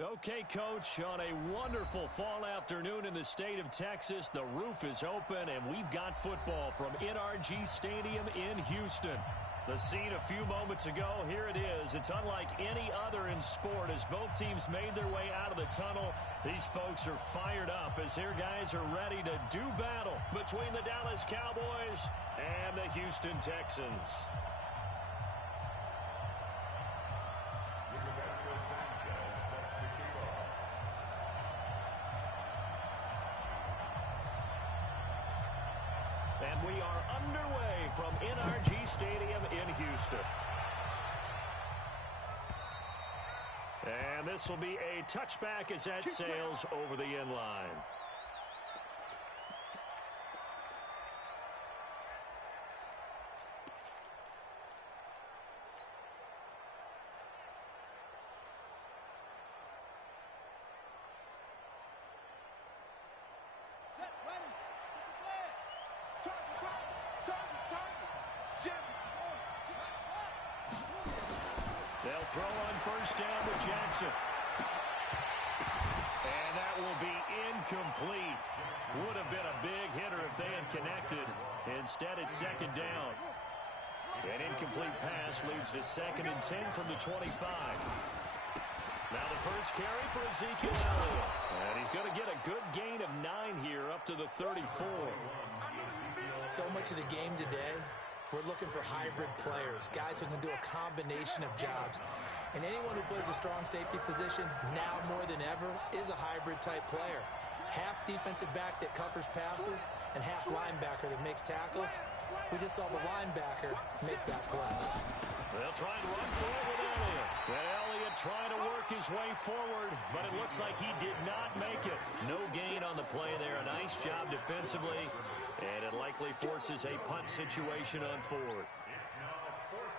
Okay, Coach, on a wonderful fall afternoon in the state of Texas, the roof is open, and we've got football from NRG Stadium in Houston. The scene a few moments ago, here it is. It's unlike any other in sport as both teams made their way out of the tunnel. These folks are fired up as their guys are ready to do battle between the Dallas Cowboys and the Houston Texans. And we are underway from NRG Stadium in Houston. And this will be a touchback as that sails over the end line. They'll throw on first down with Jackson. And that will be incomplete. Would have been a big hitter if they had connected. Instead, it's second down. An incomplete pass leads to 2nd and 10 from the 25. Now the first carry for Ezekiel Elliott. And he's going to get a good gain of 9 here up to the 34. So much of the game today, we're looking for hybrid players, guys who can do a combination of jobs. And anyone who plays a strong safety position, now more than ever, is a hybrid-type player. Half defensive back that covers passes and half linebacker that makes tackles. We just saw the linebacker make that play. They'll try and run for it with Elliott. And Elliott trying to work his way forward, but it looks like he did not make it. No gain on the play there. A nice job defensively, and it likely forces a punt situation on 4th.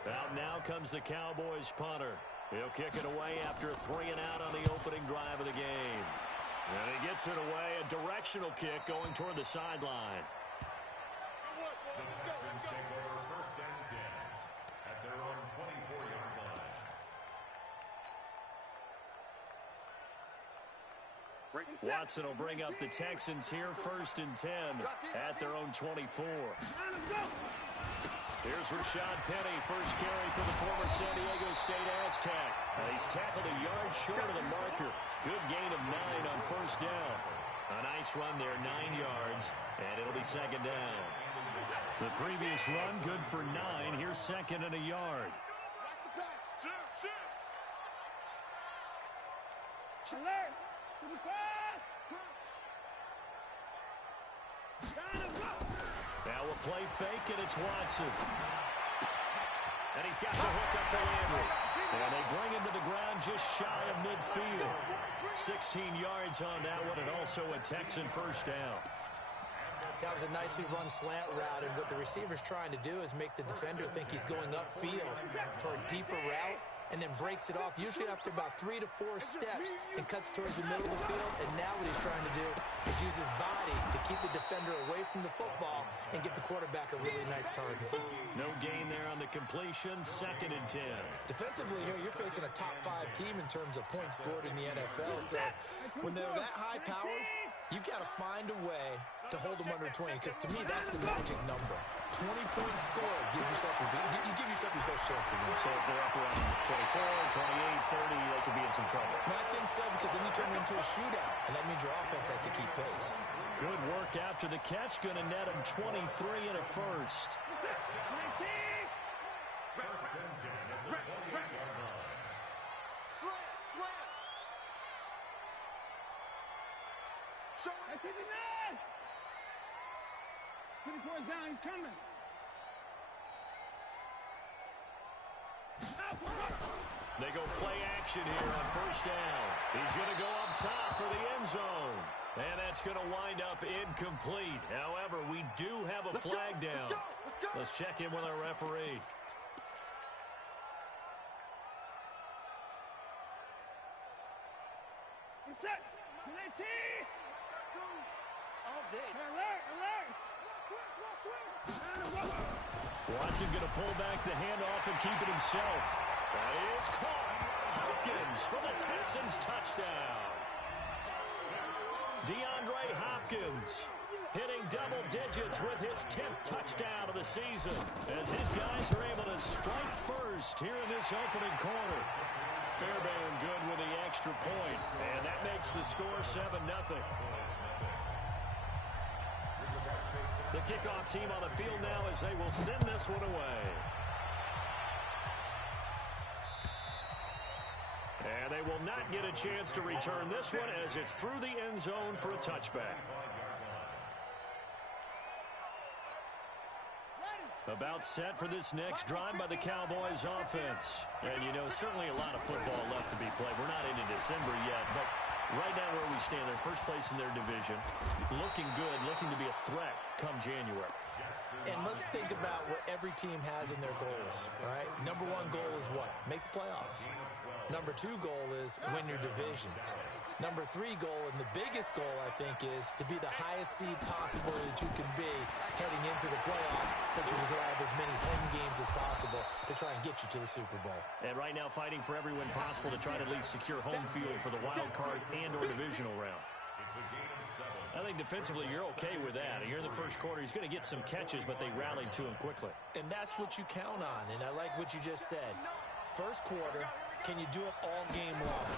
Out now comes the Cowboys punter. He'll kick it away after a 3-and-out on the opening drive of the game. And he gets it away, a directional kick going toward the sideline. The Texans take over 1st and 10 at their own 24-yard line. Watson will bring up the Texans here 1st and 10 at their own 24. Here's Rashad Penny, first carry for the former San Diego State Aztec. He's tackled a yard short of the marker. Good gain of 9 on first down. A nice run there, 9 yards, and it'll be 2nd down. The previous run, good for 9. Here's 2nd and a yard. Alert! To the pass! Now a play fake, and it's Watson. And he's got the hook up to Landry. And they bring him to the ground just shy of midfield. 16 yards on that one, and also a Texan first down. That was a nicely run slant route, and what the receiver's trying to do is make the defender think he's going upfield for a deeper route, and then breaks it off, usually after about 3 to 4 steps, and cuts towards the middle of the field. And now what he's trying to do is use his body to keep the defender away from the football and give the quarterback a really nice target. No gain there on the completion, 2nd and 10. Defensively here, you're facing a top 5 team in terms of points scored in the NFL. So when they're that high-powered, you've got to find a way to hold them under 20, because to me, that's the magic number. 20-point score gives yourself you give yourself your best chance to win. So if they're up around 24, 28, 30, they could be in some trouble. But I think so, because then you turn it into a shootout, and that means your offense has to keep pace. Good work after the catch. Going to net him 23 and a first. 1st and 10 at the 28-yard line. Slam! Show it! That's the man! Put the boys down, he's coming. They go play action here on first down. He's going to go up top for the end zone. And that's going to wind up incomplete. However, we do have a flag down. Let's check in with our referee. He's set. All day. Alert! Watson going to pull back the handoff and keep it himself. That is caught. Hopkins for the Texans touchdown. DeAndre Hopkins hitting double digits with his 10th touchdown of the season as his guys are able to strike first here in this opening quarter. Fairbairn good with the extra point, and that makes the score 7-0. The kickoff team on the field now as they will send this one away. And they will not get a chance to return this one as it's through the end zone for a touchback. About set for this next drive by the Cowboys offense. And, you know, certainly a lot of football left to be played. We're not into December yet, but right now where we stand, they're first place in their division. Looking good, looking to be a threat come January. And let's think about what every team has in their goals, right? Number one goal is what? Make the playoffs. Number two goal is win your division. Number three goal, and the biggest goal, I think, is to be the highest seed possible that you can be heading into the playoffs, so that you can have as many home games as possible to try and get you to the Super Bowl. And right now fighting for every win possible to try to at least secure home field for the wild card and or divisional round. I think defensively you're okay with that. Here in the first quarter, he's going to get some catches, but they rallied to him quickly. And that's what you count on, and I like what you just said. First quarter, can you do it all game long?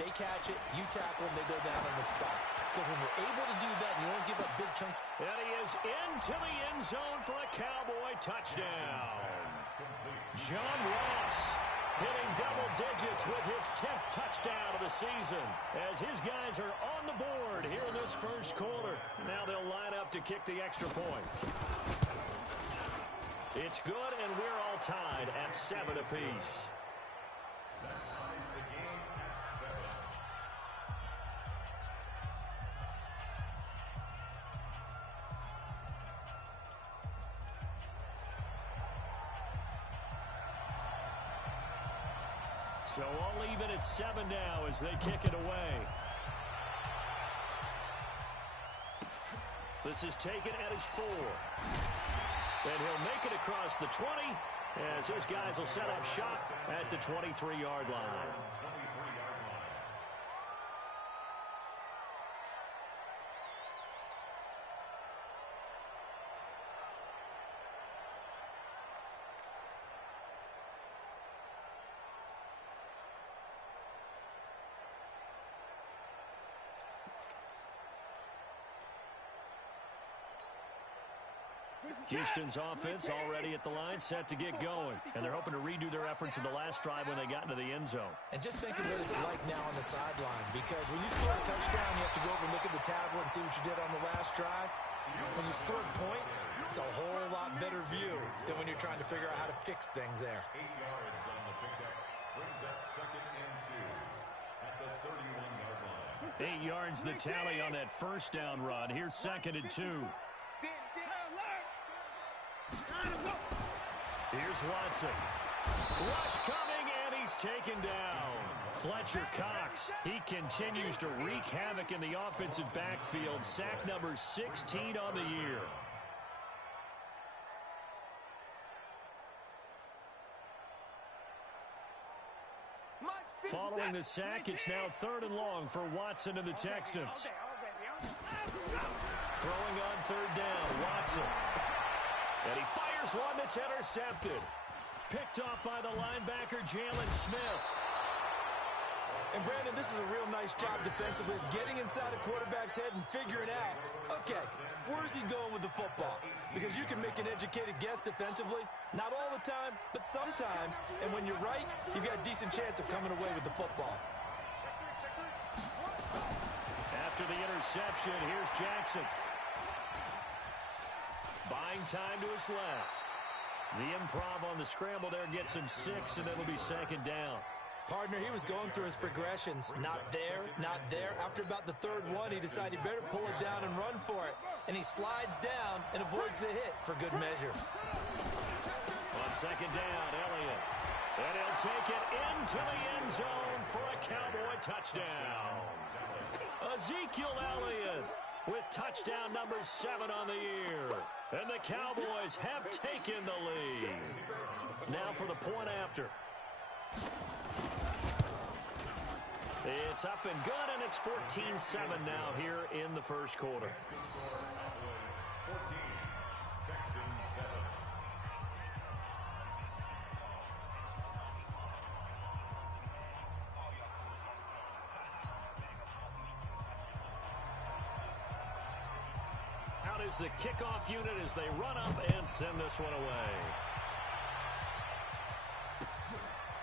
They catch it, you tackle them, they go down on the spot. Because when you're able to do that, you won't give up big chunks. And he is into the end zone for a Cowboy touchdown. John Ross hitting double digits with his 10th touchdown of the season as his guys are on the board here in this first quarter. Now they'll line up to kick the extra point. It's good, and we're all tied at 7 apiece. So all even at 7 now as they kick it away. This is taken at his 4. And he'll make it across the 20 as his guys will set up shop at the 23-yard line. Houston's offense already at the line, set to get going. And they're hoping to redo their efforts in the last drive when they got into the end zone. And just think of what it's like now on the sideline. Because when you score a touchdown, you have to go over and look at the tablet and see what you did on the last drive. When you scored points, it's a whole lot better view than when you're trying to figure out how to fix things there. 8 yards on the pickup. Brings up 2nd and 2 at the 31-yard line. 8 yards the tally on that first down run. Here's 2nd and 2. Here's Watson. Rush coming, and he's taken down. Fletcher Cox, he continues to wreak havoc in the offensive backfield. Sack number 16 on the year. Following the sack, it's now 3rd and long for Watson and the Texans. Throwing on 3rd down, Watson. And he fires one that's intercepted. Picked off by the linebacker, Jalen Smith. And, Brandon, this is a real nice job defensively of getting inside a quarterback's head and figuring out, okay, where's he going with the football? Because you can make an educated guess defensively. Not all the time, but sometimes. And when you're right, you've got a decent chance of coming away with the football. After the interception, here's Jackson. Buying time to his left. The improv on the scramble there gets him 6, and it'll be 2nd down. Partner, he was going through his progressions. Not there, not there. After about the 3rd one, he decided he better pull it down and run for it. And he slides down and avoids the hit for good measure. On 2nd down, Elliott. And he'll take it into the end zone for a Cowboy touchdown. Ezekiel Elliott with touchdown number 7 on the year. And the Cowboys have taken the lead. Now for the point after. It's up and good, and it's 14-7 now here in the first quarter. 14, Texans 7. Out is the kickoff unit as they run up and send this one away.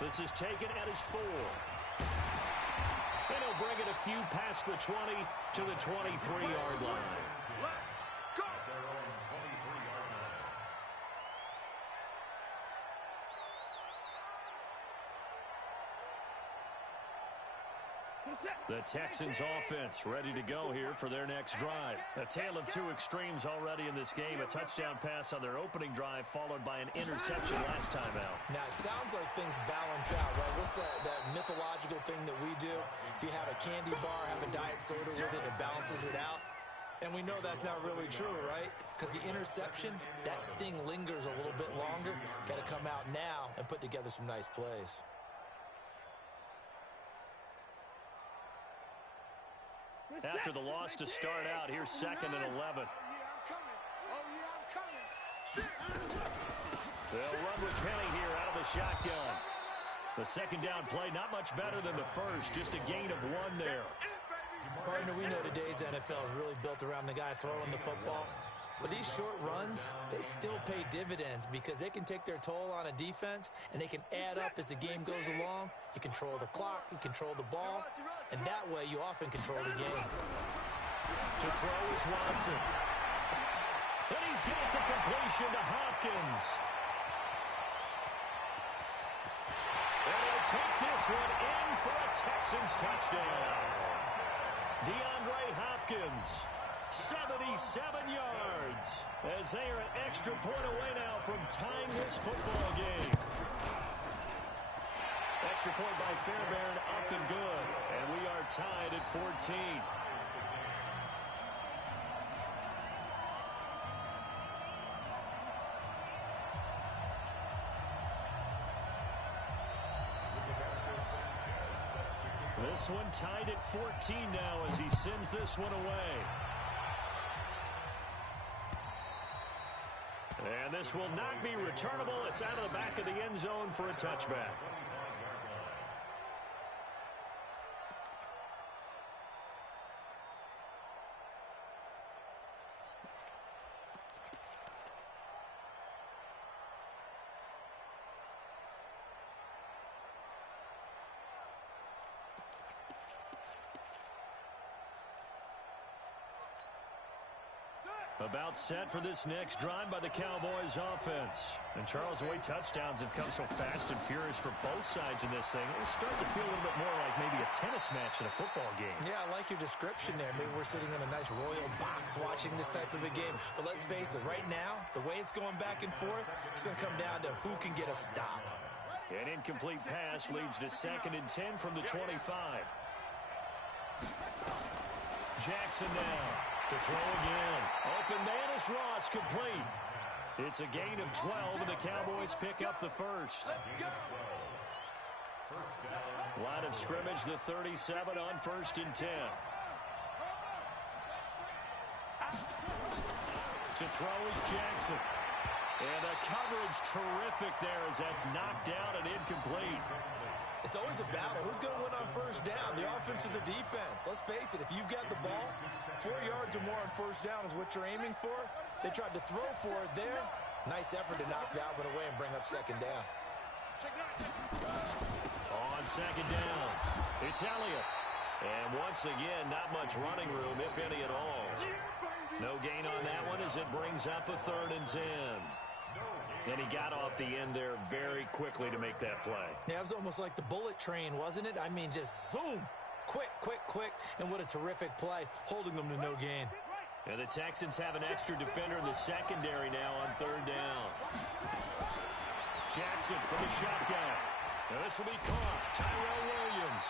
This is taken at his 4. And he'll bring it a few past the 20 to the 23-yard line. Let's go! At their own 23-yard line. The Texans offense ready to go here for their next drive. A tale of two extremes already in this game. A touchdown pass on their opening drive followed by an interception last time out. Now, it sounds like things balance out, right? What's that mythological thing that we do? If you have a candy bar, have a diet soda with it, it balances it out. And we know that's not really true, right? Because the interception, that sting lingers a little bit longer. Got to come out now and put together some nice plays. After the loss to start out, here's 2nd and 11. Oh, yeah, I'm coming. Oh, yeah, I'm coming. Shit. They'll run with Penny here out of the shotgun. The second down play, not much better than the first, just a gain of 1 there. Partner, we know today's NFL is really built around the guy throwing the football. But these short runs, they still pay dividends because they can take their toll on a defense and they can add up as the game goes along. You control the clock, you control the ball, and that way you often control the game. To throw is Watson. And he's got the completion to Hopkins. And he'll take this one in for a Texans touchdown. DeAndre Hopkins, 77 yards, as they are an extra point away now from tying this football game. Extra point by Fairbairn, up and good, and we are tied at 14. This one tied at 14 now as he sends this one away. And this will not be returnable. It's out of the back of the end zone for a touchback. About set for this next drive by the Cowboys offense. And Charles, the way touchdowns have come so fast and furious for both sides in this thing, it's starting to feel a little bit more like maybe a tennis match in a football game. Yeah, I like your description there. Maybe we're sitting in a nice royal box watching this type of a game. But let's face it, right now, the way it's going back and forth, it's going to come down to who can get a stop. An incomplete pass leads to 2nd and 10 from the 25. Jackson now to throw again. Open man is Ross, complete. It's a gain of 12, and the Cowboys pick up the first. Line of scrimmage, the 37 on 1st and 10. To throw is Jackson. And the coverage terrific there as that's knocked down and incomplete. It's always a battle. Who's going to win on 1st down, the offense or the defense? Let's face it, if you've got the ball, 4 yards or more on 1st down is what you're aiming for. They tried to throw for it there. Nice effort to knock Galvin away and bring up 2nd down. On 2nd down, it's Elliott. And once again, not much running room, if any at all. No gain on that one as it brings up a 3rd and 10. And he got off the end there very quickly to make that play. Yeah, it was almost like the bullet train, wasn't it? I mean, just zoom. Quick, quick, quick. And what a terrific play, holding them to no gain. And the Texans have an extra defender in the secondary now on 3rd down. Jackson from the shotgun. Now this will be caught. Tyrell Williams.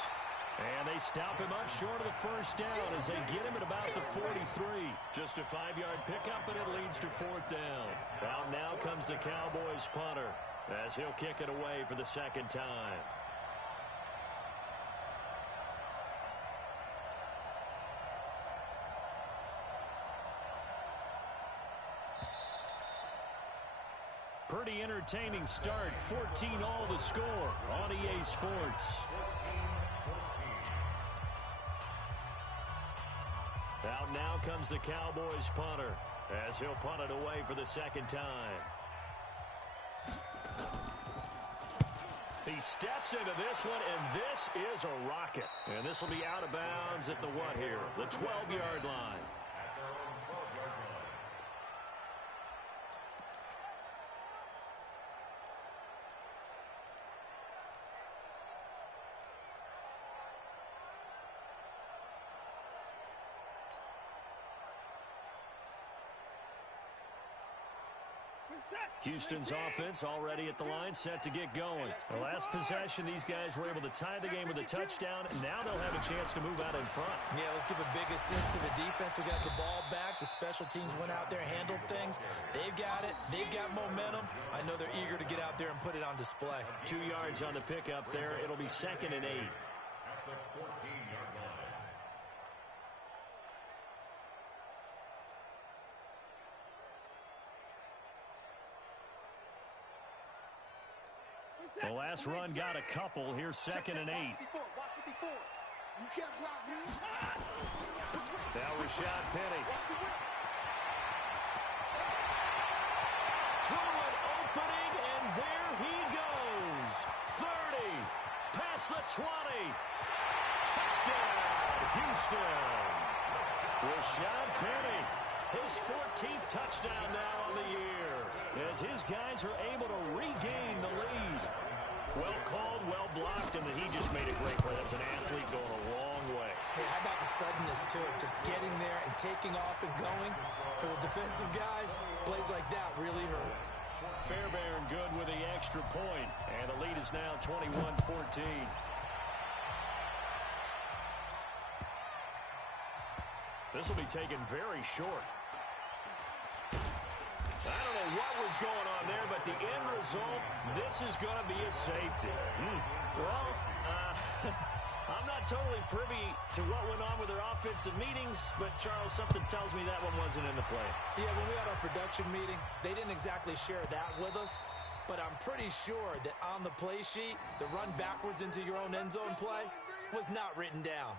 And they stop him up short of the 1st down as they get him at about the 43. Just a 5-yard pickup, and it leads to 4th down. Out now comes the Cowboys punter as he'll kick it away for the 2nd time. Pretty entertaining start. 14 all the score on EA Sports. Out now comes the Cowboys punter as he'll punt it away for the second time. He steps into this one, and this is a rocket. And this will be out of bounds at the what here? The 12-yard line. Houston's offense already at the line, set to get going. The last possession, these guys were able to tie the game with a touchdown, and now they'll have a chance to move out in front. Yeah, let's give a big assist to the defense who got the ball back. The special teams went out there, handled things. They've got it. They've got momentum. I know they're eager to get out there and put it on display. 2 yards on the pickup there. It'll be 2nd and 8. At the 14-yard line. The last run got a couple. Here's 2nd and 8. You can't block me. Now Rashad Penny. Through an opening, and there he goes. 30. Past the 20. Touchdown, Houston. Rashad Penny. His 14th touchdown now on the year, as his guys are able to regain the lead. Well called, well blocked, and he just made a great play. That was an athlete going a long way. Hey, how about the suddenness to it? Just getting there and taking off and going. For the defensive guys, plays like that really hurt. Fairbairn good with the extra point, and the lead is now 21-14. This will be taken very short. I don't know what was going on there, but the end result, this is going to be a safety. Well, I'm not totally privy to what went on with their offensive meetings, but, Charles, something tells me that one wasn't in the play. Yeah, when we had our production meeting, they didn't exactly share that with us, but I'm pretty sure that on the play sheet, the run backwards into your own end zone play was not written down.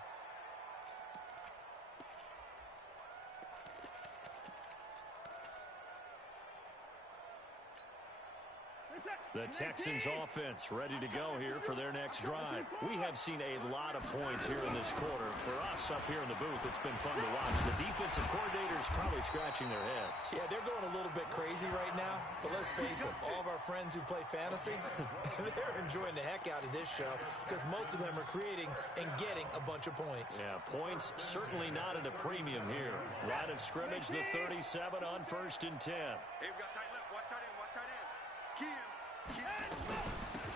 The Texans offense ready to go here for their next drive. We have seen a lot of points here in this quarter. For us up here in the booth, it's been fun to watch. The defensive coordinators probably scratching their heads. Yeah, they're going a little bit crazy right now, but let's face it, all of our friends who play fantasy, they're enjoying the heck out of this show because most of them are creating and getting a bunch of points. Yeah, points certainly not at a premium here. Line of scrimmage, the 37 on 1st and 10. Hey, we got tight left. Watch tight end. Watch tight end. Key him.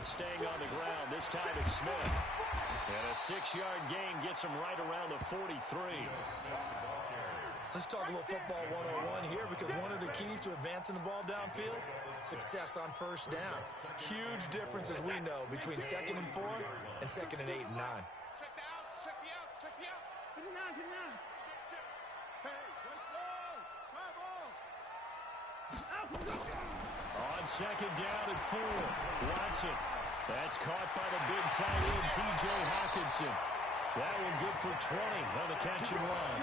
Staying on the ground, this time it's Smith. And a 6-yard gain gets him right around the 43. Let's talk a little football 101 here because one of the keys to advancing the ball downfield, success on 1st down. Huge difference, as we know, between 2nd and 4 and 2nd and 8 and 9. Check the outs. Check the outs. Check the outs. Put it down. Put it down. Hey, run slow. Travel. On 2nd down at 4. Watson. That's caught by the big tight end, T.J. Hawkinson. That one good for 20 on the catch and run.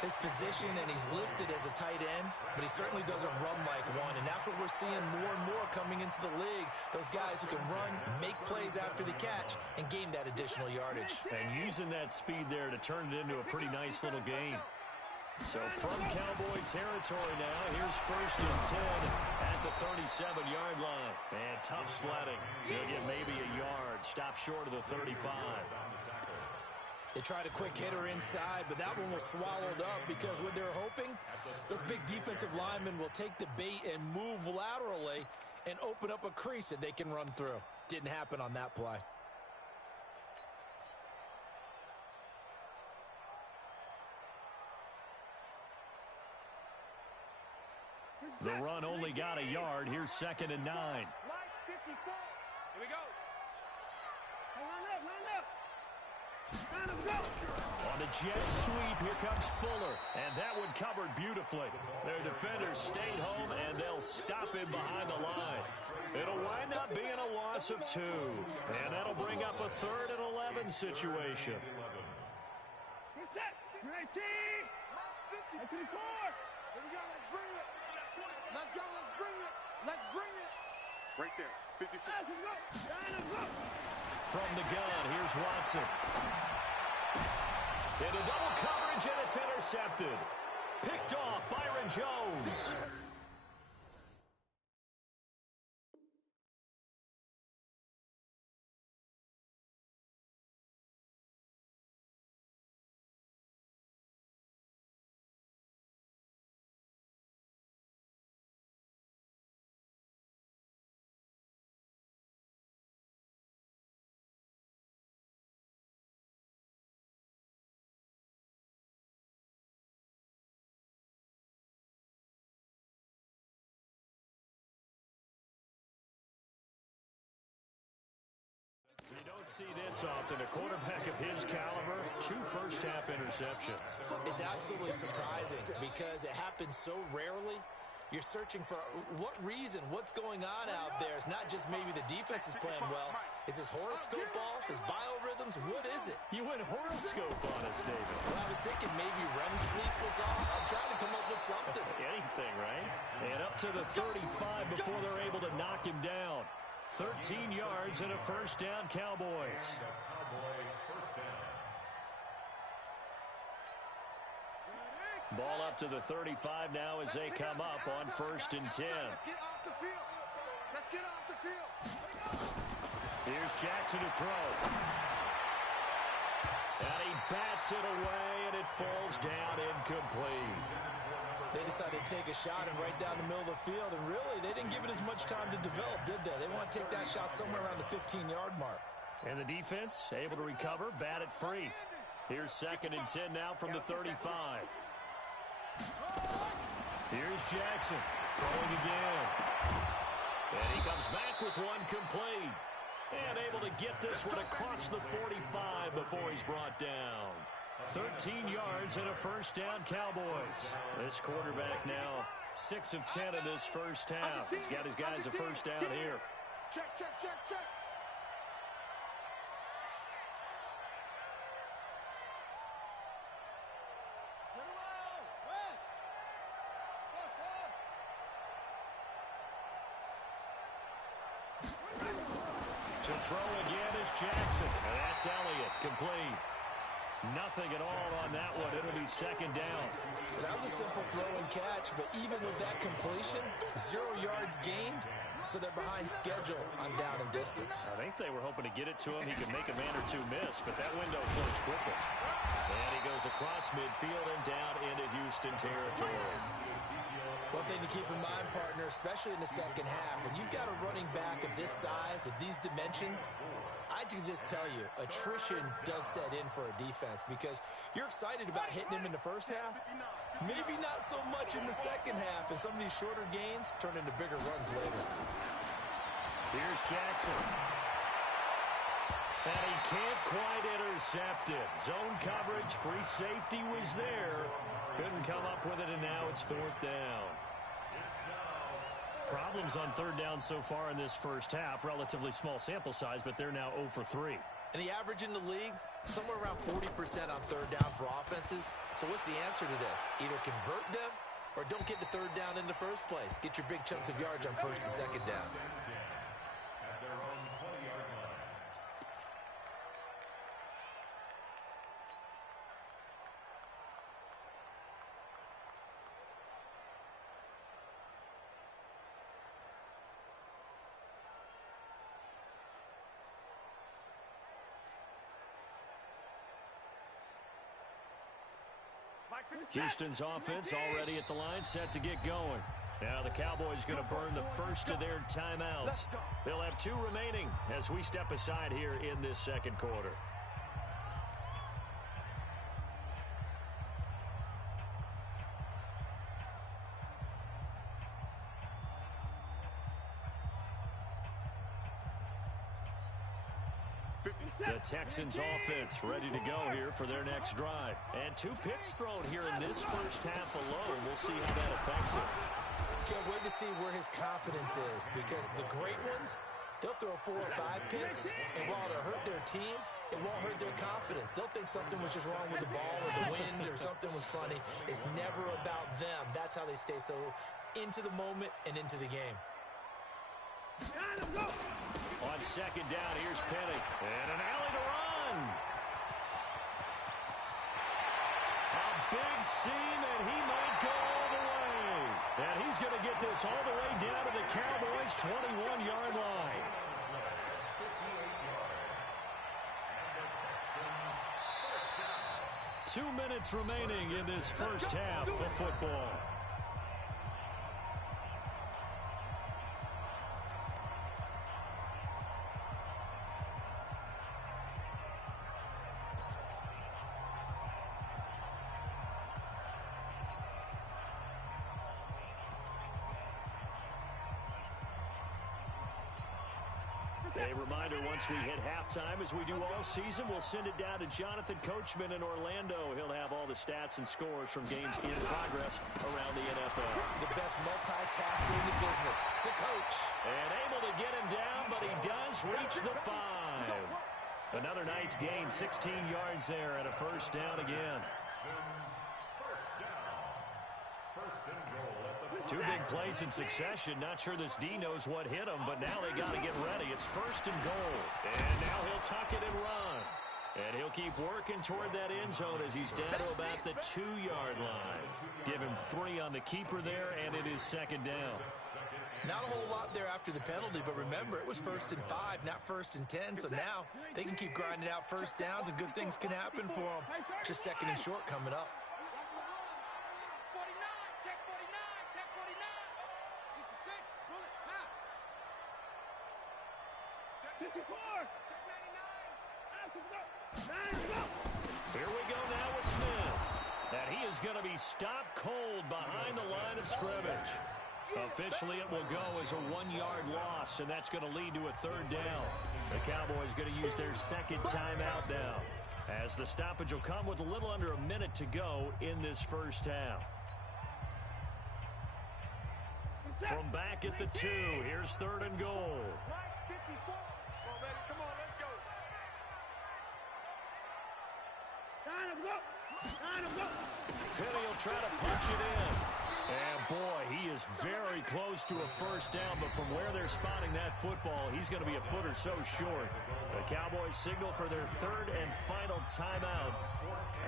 His position, and he's listed as a tight end, but he certainly doesn't run like one, and that's what we're seeing more and more coming into the league. Those guys who can run, make plays after the catch, and gain that additional yardage. And using that speed there to turn it into a pretty nice little game. So from Cowboy territory now, here's 1st and 10 at the 37-yard line. And tough sledding. They'll get maybe a yard. Stop short of the 35. They tried a quick hitter inside, but that one was swallowed up because what they're hoping, those big defensive linemen will take the bait and move laterally and open up a crease that they can run through. Didn't happen on that play. The run only got a yard. Here's 2nd and 9. Line 54. Here we go. Hey, line up. On the jet sweep, here comes Fuller. And that one covered beautifully. Their defenders stayed home, and they'll stop him behind the line. It'll wind up being a loss of 2. And that'll bring up a 3rd and 11 situation. Reset. 19. 54. Here we go. Let's bring it. Let's go. Let's bring it. Let's bring it. Right there. 54. From the gun, here's Watson. Into double coverage, and it's intercepted. Picked off Byron Jones. You don't see this often. A quarterback of his caliber, 2 first-half interceptions. It's absolutely surprising because it happens so rarely. You're searching for what reason, what's going on out there. It's not just maybe the defense is playing well. Is his horoscope off? His biorhythms? What is it? You went horoscope on us, David. Well, I was thinking maybe REM sleep was off. I'm trying to come up with something. Anything, right? And up to the 35 before they're able to knock him down. 13 yards and a first down, Cowboys. Ball up to the 35 now as they come up on 1st and 10. Let's get off the field. Let's get off the field. Here's Jackson to throw. And he bats it away, and it falls down incomplete. They decided to take a shot and right down the middle of the field, and really, they didn't give it as much time to develop, did they? They want to take that shot somewhere around the 15-yard mark. And the defense able to recover, bat it free. Here's 2nd and 10 now from the 35. Here's Jackson throwing again. And he comes back with one complete. And able to get this one across the 45 before he's brought down. 13 yards and a first down, Cowboys. This quarterback now 6 of 10 in this first half. He's got his guys a first down here. Check, check, check, check. To throw again is Jackson. And that's Elliott, complete. Nothing at all on that one. It'll be 2nd down. That was a simple throw and catch, but even with that completion, 0 yards gained, so they're behind schedule on down and distance. I think they were hoping to get it to him. He could make a man or 2 miss, but that window closed quickly. And he goes across midfield and down into Houston territory. One thing to keep in mind, partner, especially in the second half, when you've got a running back of this size, of these dimensions, I can just tell you, attrition does set in for a defense because you're excited about hitting him in the first half. Maybe not so much in the second half, and some of these shorter gains turn into bigger runs later. Here's Jackson. And he can't quite intercept it. Zone coverage, free safety was there. Couldn't come up with it, and now it's 4th down. Problems on 3rd down so far in this first half. Relatively small sample size, but they're now 0 for 3. And the average in the league, somewhere around 40% on 3rd down for offenses. So what's the answer to this? Either convert them or don't get to 3rd down in the first place. Get your big chunks of yards on 1st and 2nd down. At their own 20-yard line. Houston's offense already at the line, set to get going. Now the Cowboys going to burn the first of their timeouts. They'll have 2 remaining as we step aside here in this second quarter. The Texans offense ready to go here for their next drive. And 2 picks thrown here in this first half alone. We'll see how that affects him. Can't wait to see where his confidence is, because the great ones, they'll throw 4 or 5 picks, and while it'll hurt their team, it won't hurt their confidence. They'll think something was just wrong with the ball or the wind or something was funny. It's never about them. That's how they stay so into the moment and into the game. On second down, here's Penny. And an alley to run. A big seam, and he might go all the way. And he's going to get this all the way down to the Cowboys' 21-yard line. Two minutes remaining in this first half of football. A reminder, once we hit halftime, as we do all season, we'll send it down to Jonathan Coachman in Orlando. He'll have all the stats and scores from games in progress around the NFL. The best multitasker in the business, the coach. And able to get him down, but he does reach the 5. Another nice gain, 16 yards there, and a first down again. Two big plays in succession. Not sure this D knows what hit him, but now they got to get ready. It's first and goal. And now he'll tuck it and run. And he'll keep working toward that end zone as he's down to about the 2-yard line. Give him 3 on the keeper there, and it is second down. Not a whole lot there after the penalty, but remember, it was first and 5, not first and 10. So now they can keep grinding out first downs, and good things can happen for them. Just second and short coming up. 54. Here we go now with Smith. And he is going to be stopped cold behind the line of scrimmage. Officially, it will go as a 1-yard loss, and that's going to lead to a third down. The Cowboys going to use their second timeout now, as the stoppage will come with a little under a minute to go in this first half. From back at the 2, here's third and goal. Penny will try to punch it in. And boy, he is very close to a first down, but from where they're spotting that football, he's going to be a foot or so short. The Cowboys signal for their third and final timeout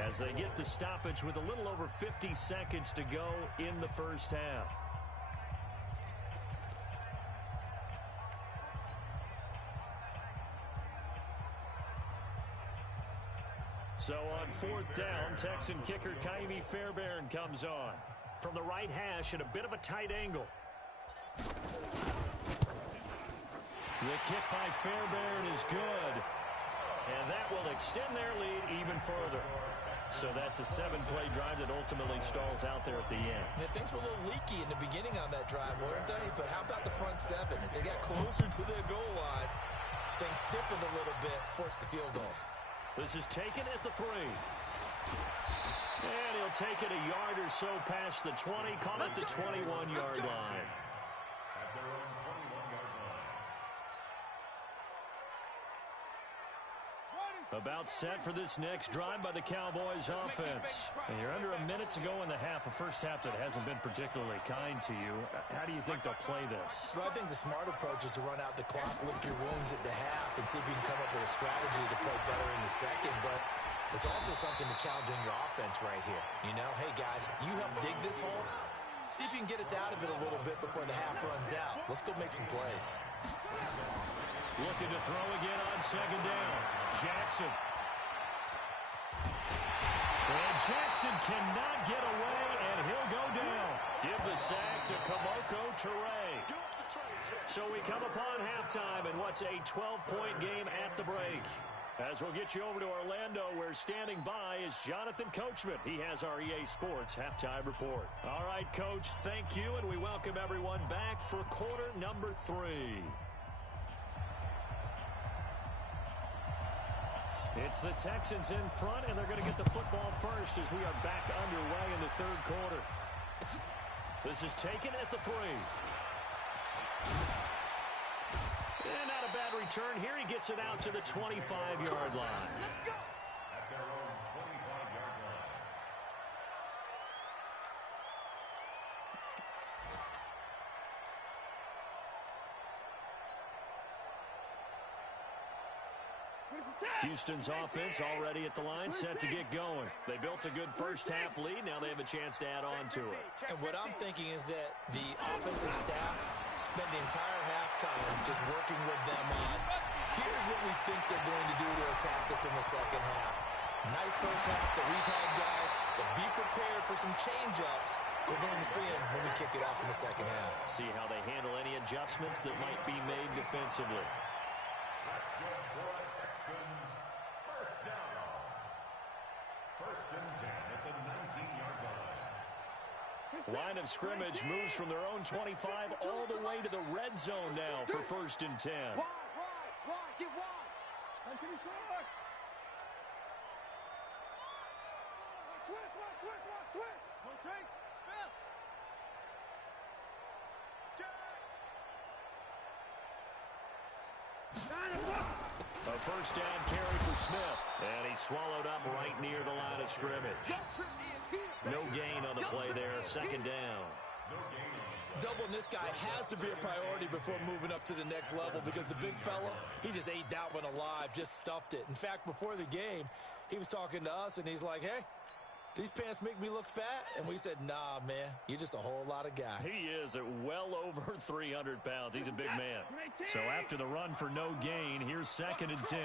as they get the stoppage with a little over 50 seconds to go in the first half. So on fourth down, Texan kicker Kaimi Fairbairn comes on from the right hash at a bit of a tight angle. The kick by Fairbairn is good, and that will extend their lead even further. So that's a 7-play drive that ultimately stalls out there at the end. Yeah, things were a little leaky in the beginning on that drive, weren't they? But how about the front 7? As they got closer to their goal line, things stiffened a little bit, forced the field goal. This is taken at the 3. And he'll take it a yard or so past the 20, call it the 21-yard line. At their own 21-yard line. About set for this next drive by the Cowboys offense. And you're under a minute to go in the half, a first half that hasn't been particularly kind to you. How do you think they'll play this? Well, I think the smart approach is to run out the clock, lick your wounds at the half, and see if you can come up with a strategy to play better in the second. But there's also something to challenging your offense right here. You know, hey, guys, you help dig this hole. See if you can get us out of it a little bit before the half runs out. Let's go make some plays. Looking to throw again on second down. Jackson. And Jackson cannot get away, and he'll go down. Give the sack to Kamoko Toure. So we come upon halftime in what's a 12-point game at the break. As we'll get you over to Orlando, where standing by is Jonathan Coachman. He has our EA Sports halftime report. All right, Coach, thank you, and we welcome everyone back for quarter number 3. It's the Texans in front, and they're going to get the football first as we are back underway in the third quarter. This is taken at the 3. And not a bad return here. He gets it out to the 25-yard line. Let's go! At their own 25-yard line. Houston's offense already at the line, set to get going. They built a good first-half lead. Now they have a chance to add on to it. And what I'm thinking is that the offensive staff spent the entire halftime just working with them on, here's what we think they're going to do to attack us in the second half. Nice first half that we've had, guys, but be prepared for some change-ups. We're going to see them when we kick it off in the second half. See how they handle any adjustments that might be made defensively. That's good for the Texans. First down. First and 10 at the 19-yard line. Line of scrimmage moves from their own 25 all the way to the red zone now for first and 10. Wide, get wide. Switch. Rotate, spell. A first down carry for Smith. And he's swallowed up right near the line of scrimmage. No gain on the play there. Second down. Doubling this guy has to be a priority before moving up to the next level because the big fella, he just ate that one alive, just stuffed it. In fact, before the game, he was talking to us, and he's like, hey, these pants make me look fat? And we said, nah, man, you're just a whole lot of guy. He is at well over 300 pounds. He's a big man. So after the run for no gain, here's second and 10.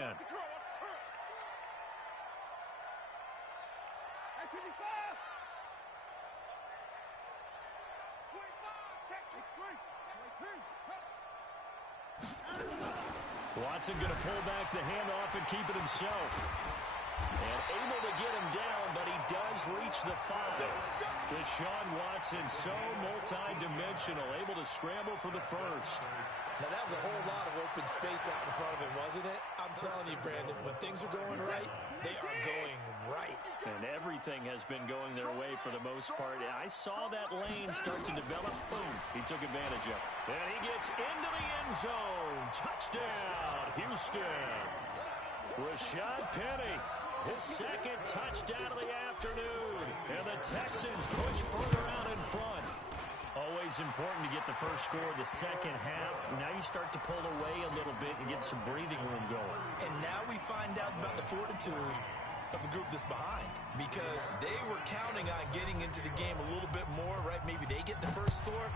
Watson going to pull back the handoff and keep it himself. And able to get him down, but he does reach the 5. Deshaun Watson, so multi-dimensional, able to scramble for the first. Now, that was a whole lot of open space out in front of him, wasn't it? I'm telling you, Brandon, when things are going right, they are going right. And everything has been going their way for the most part. I saw that lane start to develop. Boom. He took advantage of it. And he gets into the end zone. Touchdown, Houston. Rashad Penny, his second touchdown of the afternoon. And the Texans push further out in front. Always important to get the first score of the second half. Now you start to pull away a little bit and get some breathing room going. And now we find out about the fortitude of the group that's behind, because they were counting on getting into the game a little bit more, right? Maybe they get the first score.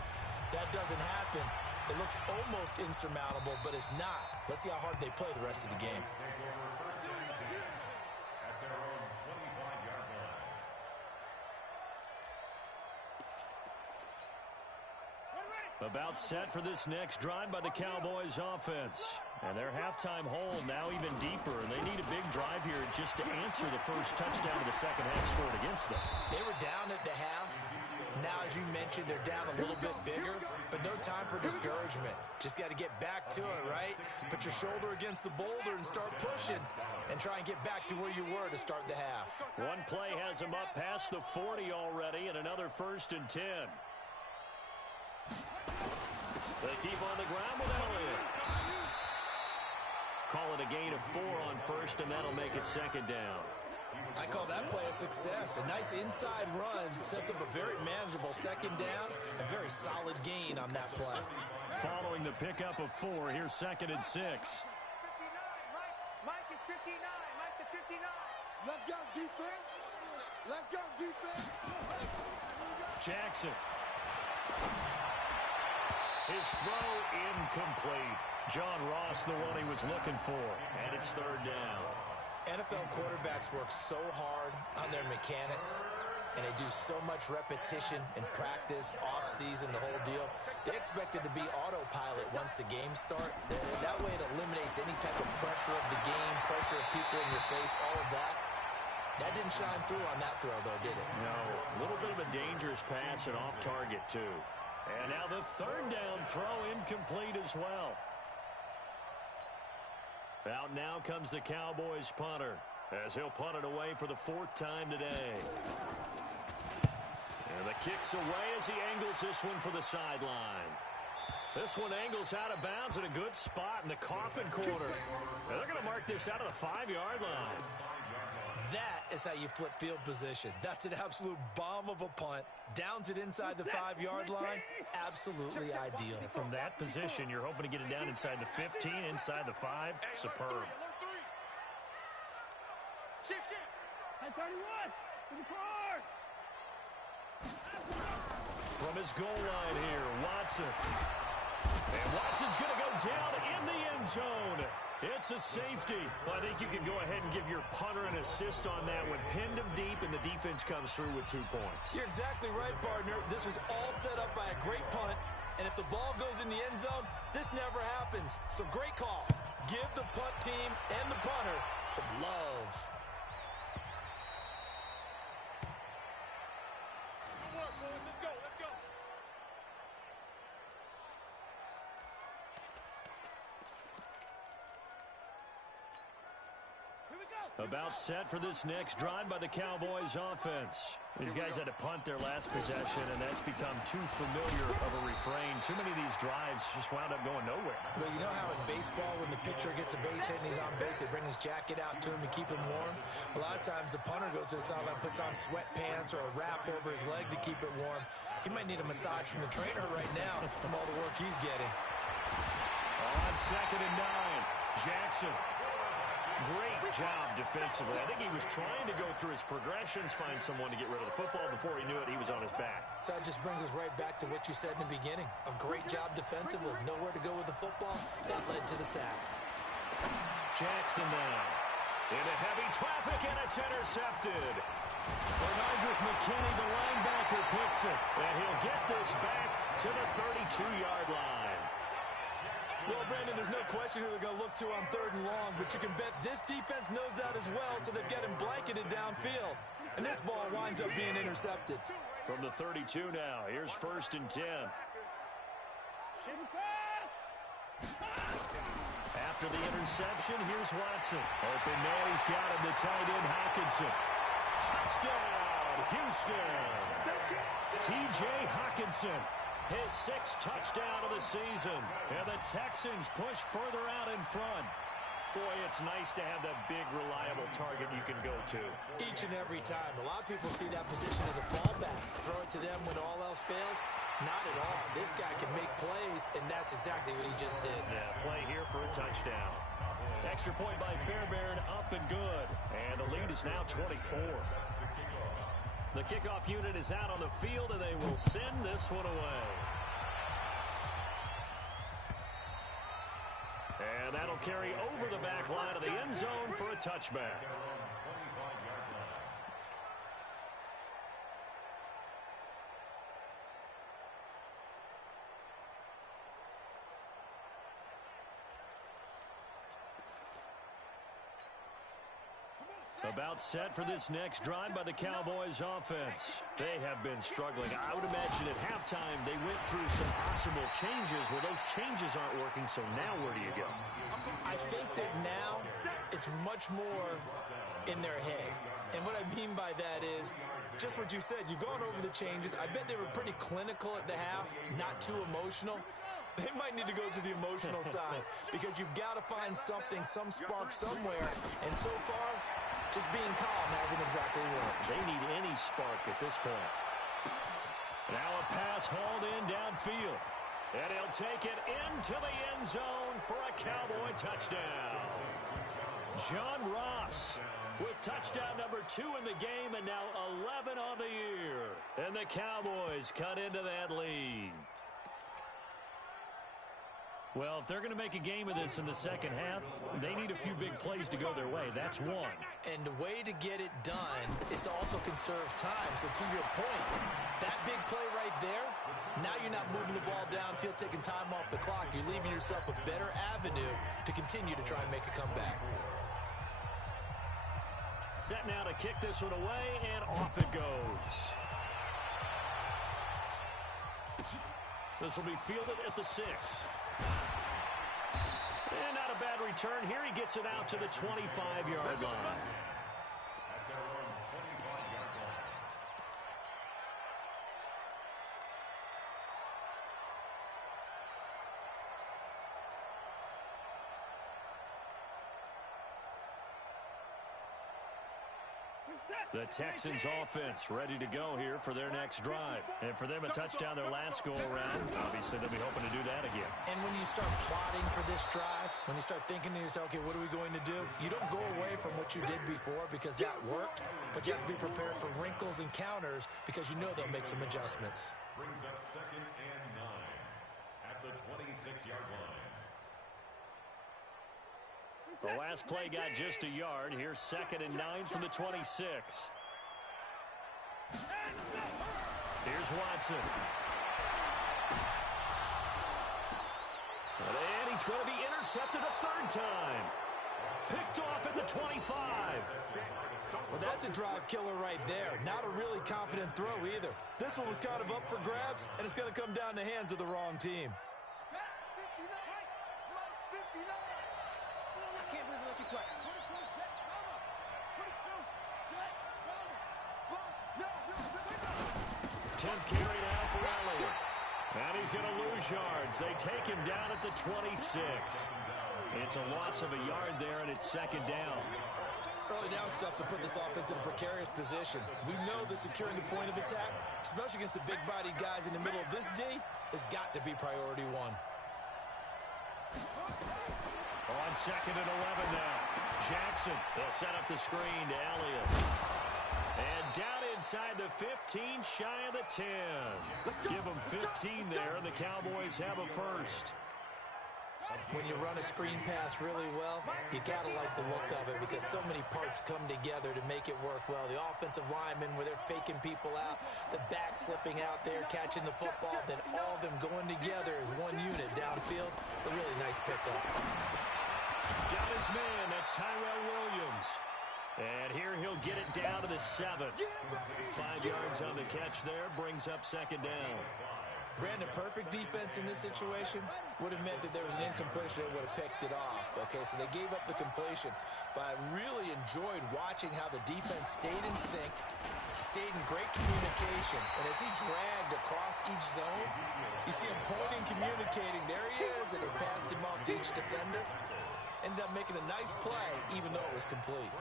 That doesn't happen. It looks almost insurmountable, but it's not. Let's see how hard they play the rest of the game. About set for this next drive by the Cowboys offense. And their halftime hole now even deeper, and they need a big drive here just to answer the first touchdown of the second half scored against them. They were down at the half. Now, as you mentioned, they're down a little bit bigger, but no time for discouragement. Just got to get back to it, right? Put your shoulder against the boulder and start pushing and try and get back to where you were to start the half. One play has them up past the 40 already, and another first and 10. They keep on the ground with Elliott. Call it a gain of 4 on first, and that'll make it second down. I call that play a success. A nice inside run sets up a very manageable second down. A very solid gain on that play. Following the pickup of 4, here's second and 6. 59, Mike is 59. Mike the 59. Let's go, defense. Let's go, defense. Jackson. His throw incomplete. John Ross, the one he was looking for. And it's third down. NFL quarterbacks work so hard on their mechanics, and they do so much repetition and practice, off-season, the whole deal. They expect it to be autopilot once the games start. That way it eliminates any type of pressure of the game, pressure of people in your face, all of that. That didn't shine through on that throw, though, did it? No. A little bit of a dangerous pass and off target, too. And now the third down throw incomplete as well. Out now comes the Cowboys punter, as he'll punt it away for the 4th time today. And the kick's away as he angles this one for the sideline. This one angles out of bounds in a good spot in the coffin corner. And they're going to mark this out of the 5-yard line. That is how you flip field position. That's an absolute bomb of a punt. Downs it inside the 5-yard line. Absolutely ideal. From that position, you're hoping to get it down inside the 15, inside the 5. Superb. Shift. Hey, 31. To the car. From his goal line here, Watson. And Watson's going to go down in the end zone. It's a safety. Well, I think you can go ahead and give your punter an assist on that one. Pinned him deep, and the defense comes through with 2 points. You're exactly right, partner. This was all set up by a great punt. And if the ball goes in the end zone, this never happens. So great call. Give the punt team and the punter some love. About set for this next drive by the Cowboys offense. These guys had to punt their last possession, and that's become too familiar of a refrain. Too many of these drives just wound up going nowhere. Well, you know how in baseball, when the pitcher gets a base hit and he's on base, they bring his jacket out to him to keep him warm? A lot of times the punter goes to the sideline, puts on sweatpants or a wrap over his leg to keep it warm. He might need a massage from the trainer right now from all the work he's getting. On 2nd and 9, Jackson. Great job defensively. I think he was trying to go through his progressions, find someone to get rid of the football. Before he knew it, he was on his back. So that just brings us right back to what you said in the beginning. A great job defensively. Nowhere to go with the football. That led to the sack. Jackson now. Into heavy traffic, and it's intercepted. Bernardrick McKinney, the linebacker, picks it. And he'll get this back to the 32-yard line. Well, Brandon, there's no question who they're going to look to on 3rd and long, but you can bet this defense knows that as well, so they've got him blanketed downfield. And this ball winds up being intercepted. From the 32 now, here's 1st and 10. After the interception, here's Watson. Open there, he's got him, the tight end Hockenson. Touchdown, Houston! T.J. Hockenson. His 6th touchdown of the season. And the Texans push further out in front. Boy, it's nice to have that big, reliable target you can go to. Each and every time. A lot of people see that position as a fallback. Throw it to them when all else fails. Not at all. This guy can make plays, and that's exactly what he just did. Yeah, play here for a touchdown. Extra point by Fairbairn, up and good. And the lead is now 24. The kickoff unit is out on the field, and they will send this one away. And that'll carry over the back line of the end zone for a touchback. About set for this next drive by the Cowboys offense. They have been struggling. I would imagine at halftime they went through some possible changes. Well, those changes aren't working, so now where do you go? I think that now it's much more in their head. And what I mean by that is just what you said. You've gone over the changes. I bet they were pretty clinical at the half, not too emotional. They might need to go to the emotional side because you've got to find something, some spark somewhere. And so far, just being calm hasn't exactly worked. They need any spark at this point. Now a pass hauled in downfield. And he'll take it into the end zone for a Cowboy touchdown. John Ross with touchdown number 2 in the game and now 11 on the year. And the Cowboys cut into that lead. Well, if they're going to make a game of this in the second half, they need a few big plays to go their way. That's one. And the way to get it done is to also conserve time. So to your point, that big play right there, now you're not moving the ball downfield, taking time off the clock. You're leaving yourself a better avenue to continue to try and make a comeback. Set now to kick this one away, and off it goes. This will be fielded at the 6. And out of a bad return here. He gets it out to the 25-yard line. At their own 25-yard line. The Texans offense ready to go here for their next drive. And for them, a touchdown their last go-around. Obviously, they'll be hoping to do that again. And when you start plotting for this drive, when you start thinking to yourself, okay, what are we going to do? You don't go away from what you did before because that worked, but you have to be prepared for wrinkles and counters because you know they'll make some adjustments. Brings up 2nd and 9 at the 26-yard line. The last play got just a yard. Here's 2nd and 9 from the 26. Here's Watson. And he's going to be intercepted a third time. Picked off at the 25. Well, that's a drive killer right there. Not a really confident throw either. This one was kind of up for grabs, and it's going to come down the hands of the wrong team. I can't believe they let you play. 10th carry now for Elliott. And he's going to lose yards. They take him down at the 26. It's a loss of a yard there, and it's 2nd down. Early down stuff to put this offense in a precarious position. We know that securing the point of attack, especially against the big-bodied guys in the middle of this D, has got to be priority one. On 2nd and 11 now. Jackson, they'll set up the screen to Elliott. And down inside the 15, shy of the 10. Give them 15 there, and the Cowboys have a first. When you run a screen pass really well, you got to like the look of it because so many parts come together to make it work well. The offensive linemen, where they're faking people out, the back slipping out there, catching the football, then all of them going together as one unit downfield. A really nice pickup. Got his man. That's Tyrell Williams. And here he'll get it down to the 7. 5 yards on the catch there. Brings up 2nd down. Brandon, perfect defense in this situation would have meant that there was an incompletion that would have picked it off. Okay, so they gave up the completion. But I really enjoyed watching how the defense stayed in sync, stayed in great communication. And as he dragged across each zone, you see him pointing, communicating. There he is, and he passed him off to each defender. Ended up making a nice play, even though it was complete.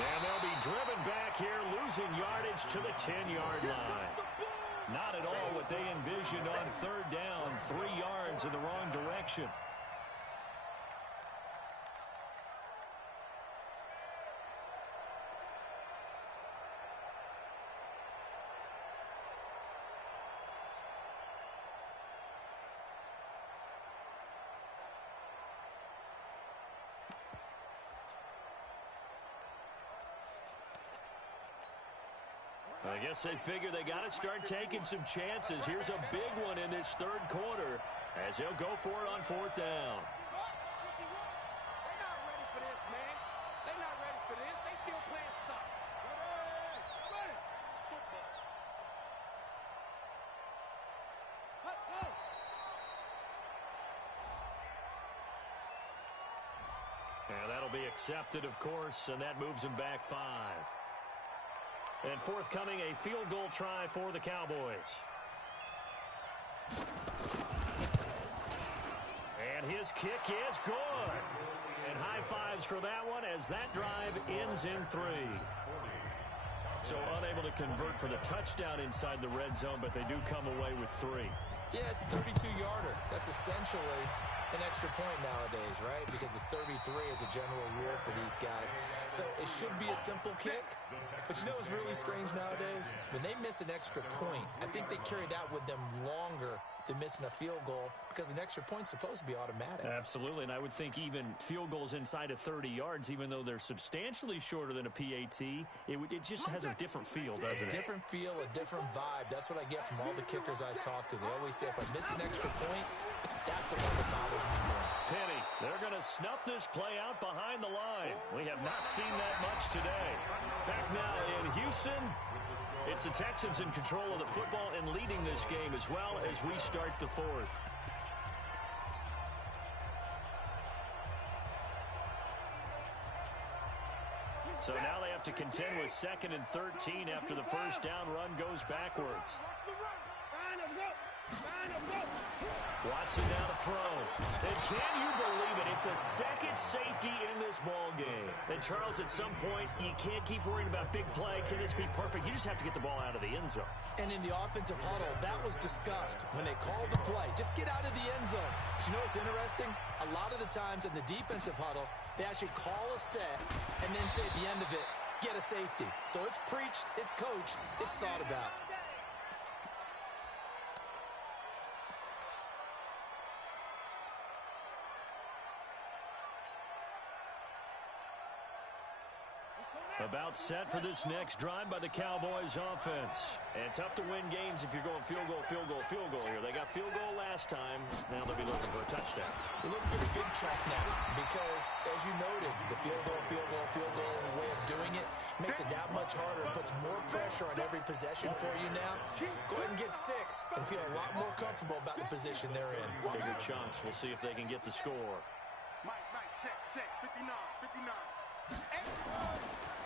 And they'll be driven back here, losing yardage to the 10-yard line. Not at all what they envisioned on 3rd down. 3 yards in the wrong direction. I guess they figure they got to start taking some chances. Here's a big one in this 3rd quarter as he'll go for it on 4th down. They're not ready for this, man. They're not ready for this. They still playing soccer. And that'll be accepted, of course, and that moves him back 5. And forthcoming, a field goal try for the Cowboys. And his kick is good. And high fives for that one as that drive ends in 3. So unable to convert for the touchdown inside the red zone, but they do come away with 3. Yeah, it's a 32-yarder. That's essentially an extra point nowadays, right? Because it's 33 as a general rule for these guys. So it should be a simple kick. But you know what's really strange nowadays? When they miss an extra point, I think they carry that with them longer than missing a field goal because an extra point's supposed to be automatic. Absolutely, and I would think even field goals inside of 30 yards, even though they're substantially shorter than a PAT, it just has a different feel, doesn't it? Different feel, a different vibe. That's what I get from all the kickers I talk to. They always say if I miss an extra point, that's the one that bothers me more. Penny, they're going to snuff this play out behind the line. We have not seen that much today. Back now in Houston, it's the Texans in control of the football and leading this game as well as we start the fourth. So now they have to contend with 2nd and 13 after the first down run goes backwards. Watson now to throw. And can you believe it? It's a second safety in this ball game. And Charles, at some point, you can't keep worrying about big play. Can this be perfect? You just have to get the ball out of the end zone. And in the offensive huddle, that was discussed when they called the play. Just get out of the end zone. But you know what's interesting? A lot of the times in the defensive huddle, they actually call a set and then say at the end of it, get a safety. So it's preached, it's coached, it's thought about. About set for this next drive by the Cowboys offense. And tough to win games if you're going field goal, field goal, field goal here. They got field goal last time. Now they'll be looking for a touchdown. They're looking for the big chunk now because, as you noted, the field goal, way of doing it makes it that much harder and puts more pressure on every possession for you now. Go ahead and get 6 and feel a lot more comfortable about the position they're in. Bigger chunks. We'll see if they can get the score. Mike, check, 59.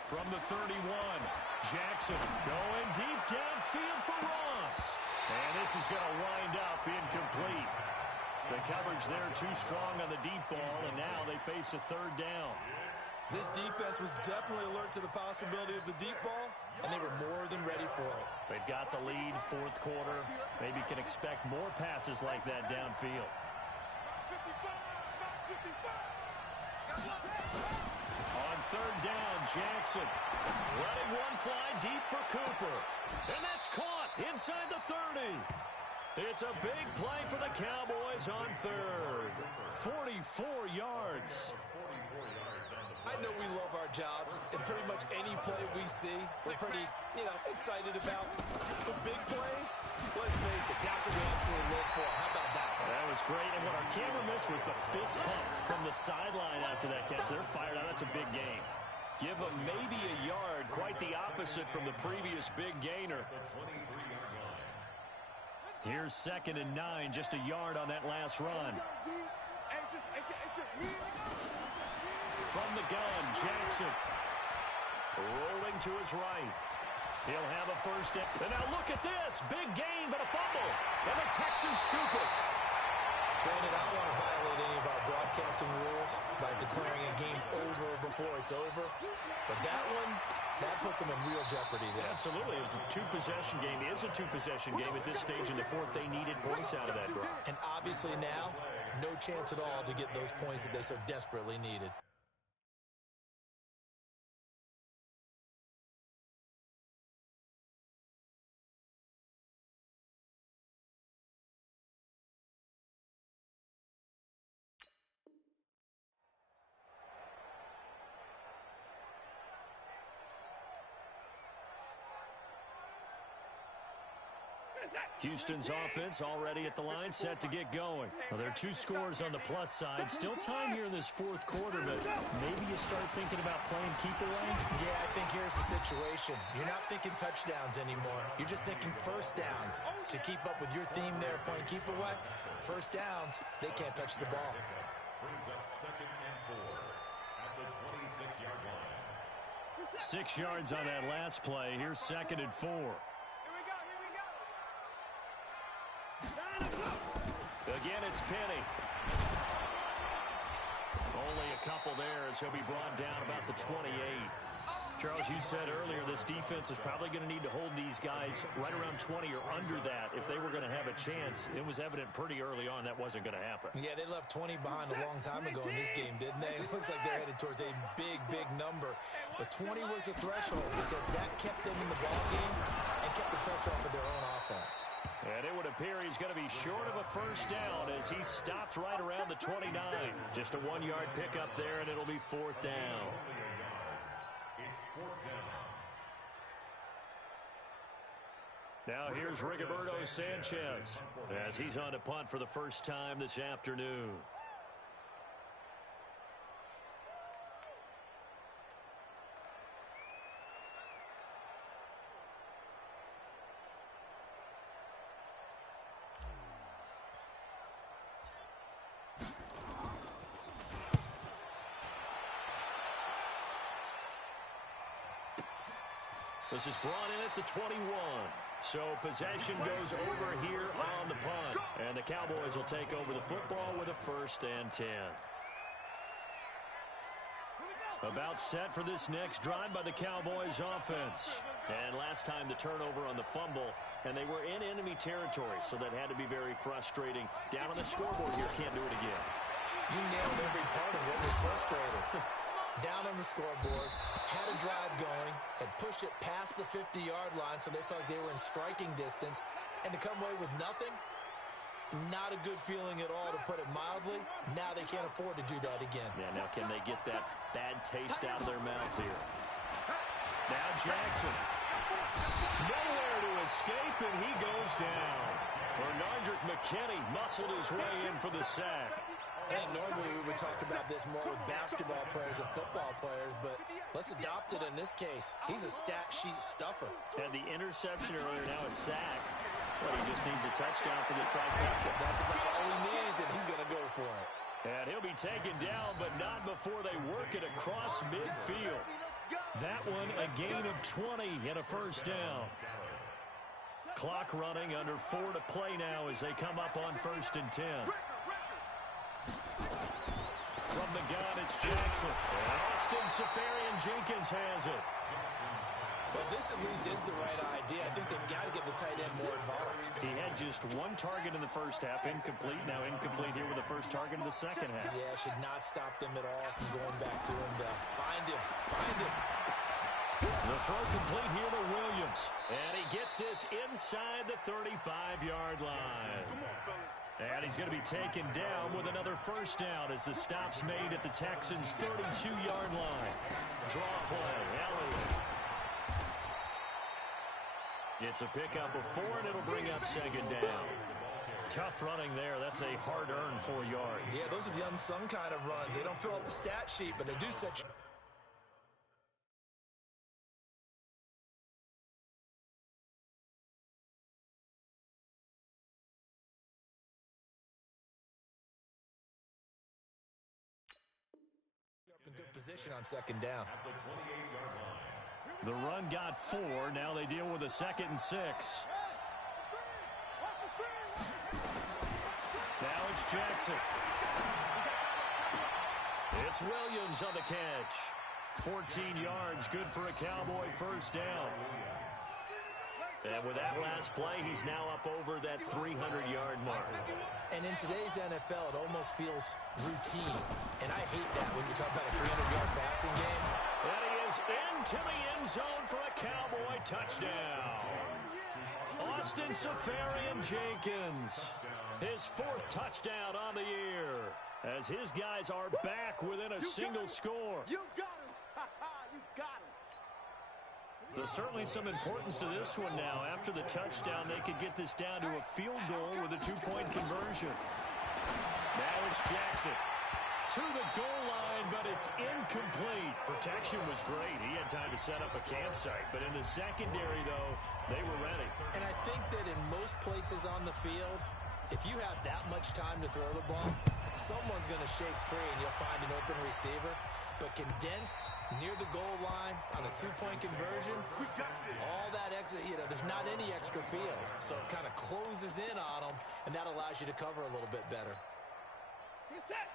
From the 31, Jackson going deep downfield for Ross. And this is going to wind up incomplete. The coverage there too strong on the deep ball, and now they face a 3rd down. This defense was definitely alert to the possibility of the deep ball, and they were more than ready for it. They've got the lead, 4th quarter. Maybe can expect more passes like that downfield. On 3rd down, Jackson letting one fly deep for Cooper. And that's caught inside the 30. It's a big play for the Cowboys on 3rd. 44 yards. I know we love our jobs, and pretty much any play we see, we're pretty, excited about. The big plays, let's face it, that's what we absolutely look for. How about that one? That was great, and what our camera missed was the fist pump from the sideline after that catch. They're fired out. That's a big gain. Give them maybe a yard, quite the opposite from the previous big gainer. Here's 2nd and 9, just a yard on that last run. From the gun, Jackson rolling to his right. He'll have a first down. And now look at this. Big gain, but a fumble. And the Texans scoop it. Brandon, I don't want to violate any of our broadcasting rules by declaring a game over before it's over. But that one, that puts them in real jeopardy there. Absolutely. It was a 2-possession game. It is a 2-possession game at this stage in the 4th. They needed points out of that drive. And obviously now, no chance at all to get those points that they so desperately needed. Houston's offense already at the line, set to get going. Well, there are 2 scores on the plus side. Still time here in this 4th quarter, but maybe you start thinking about playing keep away? Yeah, I think here's the situation. You're not thinking touchdowns anymore. You're just thinking first downs. To keep up with your theme there, playing keep away, first downs, they can't touch the ball. Brings up 2nd and 4 at the 26-yard line. 6 yards on that last play. Here's 2nd and 4. Again, it's Penny. Only a couple there as he'll be brought down about the 28. Charles, you said earlier this defense is probably going to need to hold these guys right around 20 or under that if they were going to have a chance. It was evident pretty early on that wasn't going to happen. Yeah, they left 20 behind a long time ago in this game, didn't they? It looks like they're headed towards a big, big number. But 20 was the threshold because that kept them in the ballgame and kept the pressure off of their own offense. And it would appear he's going to be short of a first down as he stopped right around the 29. Just a 1-yard pickup there, and it'll be 4th down. It's 4th down. Now here's Rigoberto Sanchez as he's on to punt for the first time this afternoon. This is brought in at the 21. So possession goes over here on the punt. And the Cowboys will take over the football with a 1st and 10. About set for this next drive by the Cowboys offense. And last time the turnover on the fumble, and they were in enemy territory, so that had to be very frustrating. Down on the scoreboard here, can't do it again. You nailed every part of what was frustrating. Down on the scoreboard, had a drive going, had pushed it past the 50-yard line, so they felt like they were in striking distance, and to come away with nothing, not a good feeling at all, to put it mildly. Now they can't afford to do that again. Yeah, now can they get that bad taste out of their mouth here? Now Jackson. Nowhere to escape, and he goes down. Bernardrick McKinney muscled his way in for the sack. I think normally we would talk about this more with basketball players and football players, but let's adopt it in this case. He's a stat sheet stuffer. And the interception earlier, now a sack. Well, he just needs a touchdown for the trifecta. That's about all he needs, and he's going to go for it. And he'll be taken down, but not before they work it across midfield. That one, a gain of 20 and a 1st down. Clock running, under 4 to play now as they come up on 1st and 10. From the gun, it's Jackson. And Austin Seferian-Jenkins has it. Well, this at least is the right idea. I think they've got to get the tight end more involved. He had just 1 target in the first half, incomplete. Now incomplete here with the first target in the second half. Yeah, should not stop them at all from going back to him to find him. The throw complete here to Williams. And he gets this inside the 35-yard line. And he's going to be taken down with another 1st down as the stop's made at the Texans' 32-yard line. Draw play, Elliott. It's a pickup of 4, and it'll bring up 2nd down. Tough running there. That's a hard-earned 4 yards. Yeah, those are the unsung kind of runs. They don't fill up the stat sheet, but they do set you. In good position on 2nd down. At the 28-yard line. The run got 4. Now they deal with a 2nd and 6. Now it's Jackson. It's Williams on the catch. 14 yards, good for a Cowboy 1st down. And with that last play, he's now up over that 300-yard mark. And in today's NFL, it almost feels routine. And I hate that when you talk about a 300-yard passing game. And he is into the end zone for a Cowboy touchdown. Austin Seferian-Jenkins, his 4th touchdown on the year, as his guys are back within a single score. You got him. You got him. There's certainly some importance to this one now. After the touchdown, they could get this down to a field goal with a 2-point conversion. Now it's Jackson to the goal line, but it's incomplete. Protection was great. He had time to set up a campsite. But in the secondary, though, they were ready. And I think that in most places on the field, if you have that much time to throw the ball, someone's going to shake free and you'll find an open receiver. But condensed near the goal line on a 2-point conversion, all that extra, there's not any extra field. So it kind of closes in on them, and that allows you to cover a little bit better.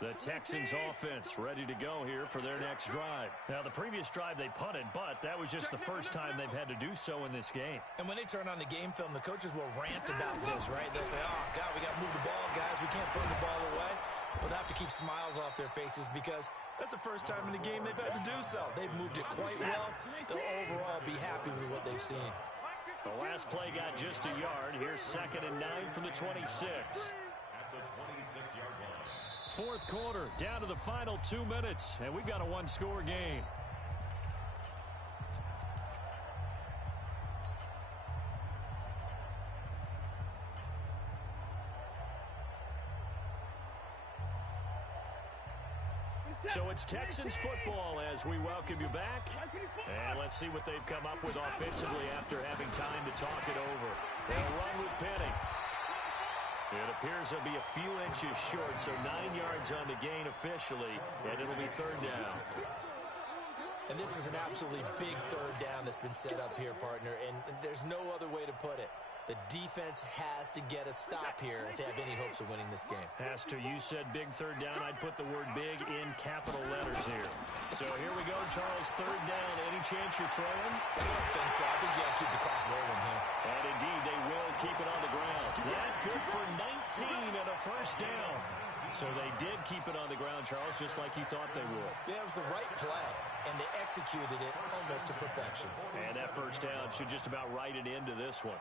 The Texans offense ready to go here for their next drive. Now, the previous drive they punted, but that was just the first time they've had to do so in this game. And when they turn on the game film, the coaches will rant about this, right? They'll say, oh, God, we got to move the ball, guys. We can't throw the ball away. Well, they have to keep smiles off their faces because that's the first time in the game they've had to do so. They've moved it quite well. They'll overall be happy with what they've seen. The last play got just a yard. Here's 2nd and 9 from the 26. At the 26-yard line. Fourth quarter, down to the final 2 minutes, and we've got a one-score game. So it's Texans football as we welcome you back. And let's see what they've come up with offensively after having time to talk it over. They'll run with Penny. It appears they'll be a few inches short, so 9 yards on the gain officially, and it'll be 3rd down. And this is an absolutely big 3rd down that's been set up here, partner, and there's no other way to put it. The defense has to get a stop here to have any hopes of winning this game. Has to. You said big 3rd down. I'd put the word big in capital letters here. So here we go, Charles, 3rd down. Any chance you're throwing? I don't think so. I think you got to keep the clock rolling here. And indeed, they will keep it on the ground. That good for 19 and a 1st down. So they did keep it on the ground, Charles, just like you thought they would. Yeah, it was the right play, and they executed it almost to perfection. And that 1st down should just about write it into this one.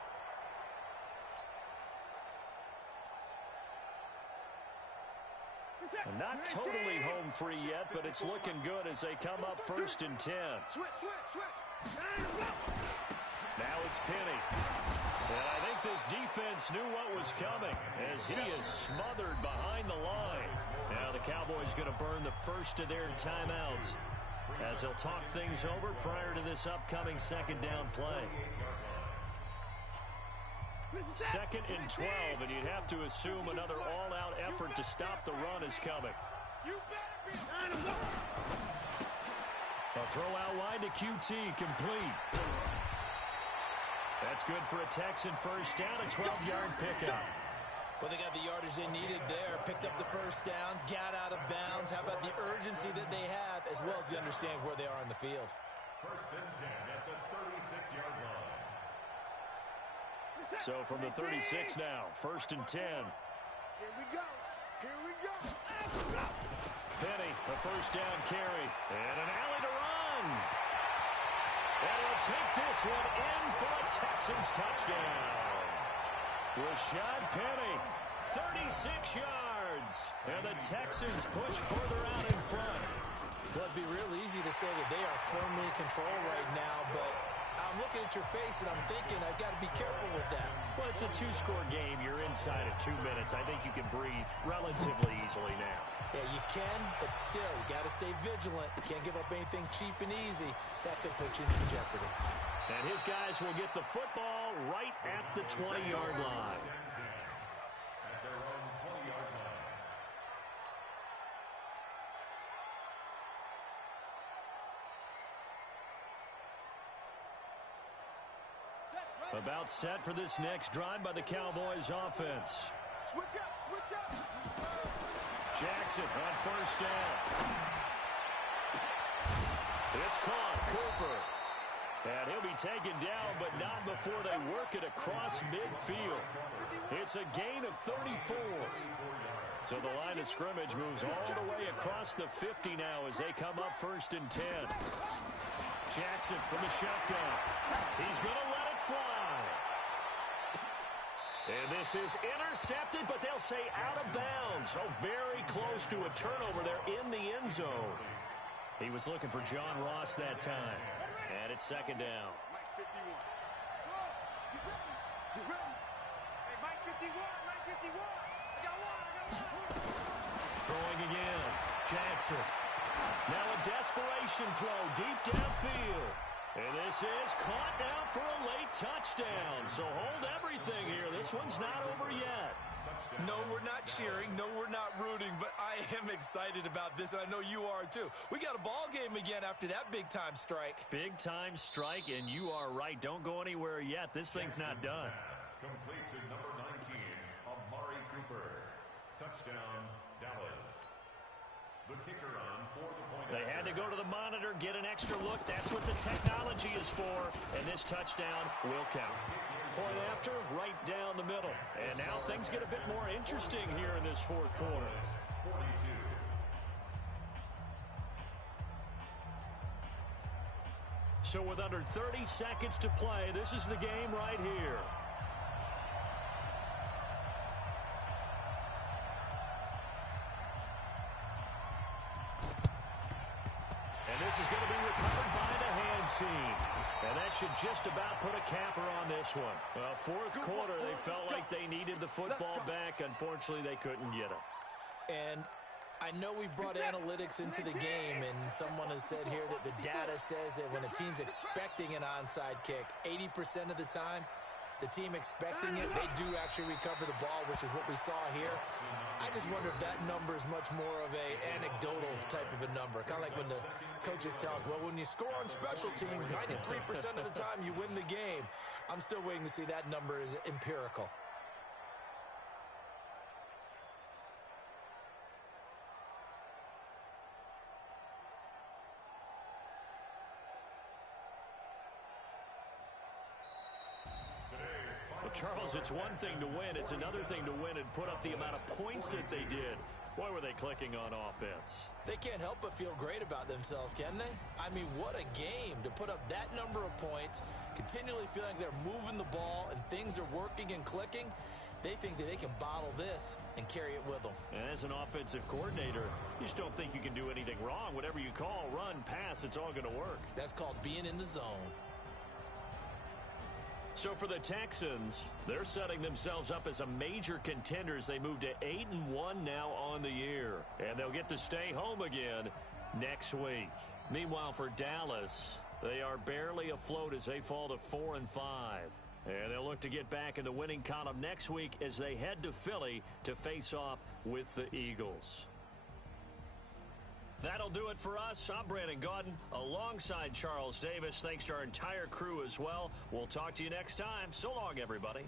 Not totally home free yet, but it's looking good as they come up 1st and 10. Switch. Now it's Penny. And I think this defense knew what was coming as he is smothered behind the line. Now the Cowboys going to burn the first of their timeouts as they'll talk things over prior to this upcoming 2nd down play. 2nd and 12, and you'd have to assume another all-out effort to stop the run is coming. A throw out wide to QT, complete. That's good for a Texan 1st down, a 12-yard pickup. Well, they got the yardage they needed there, picked up the 1st down, got out of bounds. How about the urgency that they have, as well as they understand where they are on the field. 1st and 10 at the 36-yard line. So from the 36 now, 1st and 10. Here we go. Penny, a 1st down carry. And an alley to run. And he'll take this one in for a Texans touchdown. Rashad Penny, 36 yards. And the Texans push further out in front. Well, it'd be real easy to say that they are firmly in control right now, but I'm looking at your face and I'm thinking I've got to be careful with that. Well, it's a 2-score game. You're inside of 2 minutes. I think you can breathe relatively easily now. Yeah, you can, but still, you got to stay vigilant. You can't give up anything cheap and easy. That could put you in some jeopardy. And his guys will get the football right at the 20-yard line. At their own 20-yard line. About set for this next drive by the Cowboys offense. Switch up. Jackson on 1st down. It's caught. Cooper. And he'll be taken down, but not before they work it across midfield. It's a gain of 34. So the line of scrimmage moves all the way across the 50 now as they come up 1st and 10. Jackson from the shotgun. He's going to let it fly. And this is intercepted, but they'll say out of bounds. Oh, very close to a turnover there in the end zone. He was looking for John Ross that time. And it's 2nd down. Mike 51. Get ready. Hey, Mike 51. I got one. Throwing again. Jackson. Now a desperation throw deep downfield. And this is caught now for a late touchdown. So hold everything here. This one's not over yet. No, we're not cheering. No, we're not rooting. But I am excited about this, and I know you are too. We got a ball game again after that big-time strike. Big-time strike, and you are right. Don't go anywhere yet. This thing's not done. Complete to number 19, Amari Cooper. Touchdown, Dallas. The kicker on for the point. They had to go to the monitor, get an extra look. That's what the technology is for. And this touchdown will count. Point after, right down the middle. And now things get a bit more interesting here in this fourth quarter. 42. So with under 30 seconds to play, this is the game right here. And this is going to be recovered by the hands team. And that should just about put a capper on this one. Well, fourth quarter, they felt like they needed the football back. Unfortunately, they couldn't get it. And I know we brought analytics into the game, and someone has said here that the data says that when a team's expecting an onside kick, 80% of the time, the team expecting it, they do actually recover the ball, which is what we saw here. I just wonder if that number is much more of a anecdotal type of a number. Kind of like when the coaches tell us, well, when you score on special teams, 93% of the time you win the game. I'm still waiting to see that number is empirical. Charles, it's one thing to win. It's another thing to win and put up the amount of points that they did. Boy, were they clicking on offense. They can't help but feel great about themselves, can they? I mean, what a game to put up that number of points, continually feeling like they're moving the ball and things are working and clicking. They think that they can bottle this and carry it with them. And as an offensive coordinator, you just don't think you can do anything wrong. Whatever you call, run, pass, it's all going to work. That's called being in the zone. So for the Texans, they're setting themselves up as a major contender as they move to 8-1 now on the year. And they'll get to stay home again next week. Meanwhile, for Dallas, they are barely afloat as they fall to 4-5. And they'll look to get back in the winning column next week as they head to Philly to face off with the Eagles. That'll do it for us. I'm Brandon Gaudin alongside Charles Davis. Thanks to our entire crew as well. We'll talk to you next time. So long, everybody.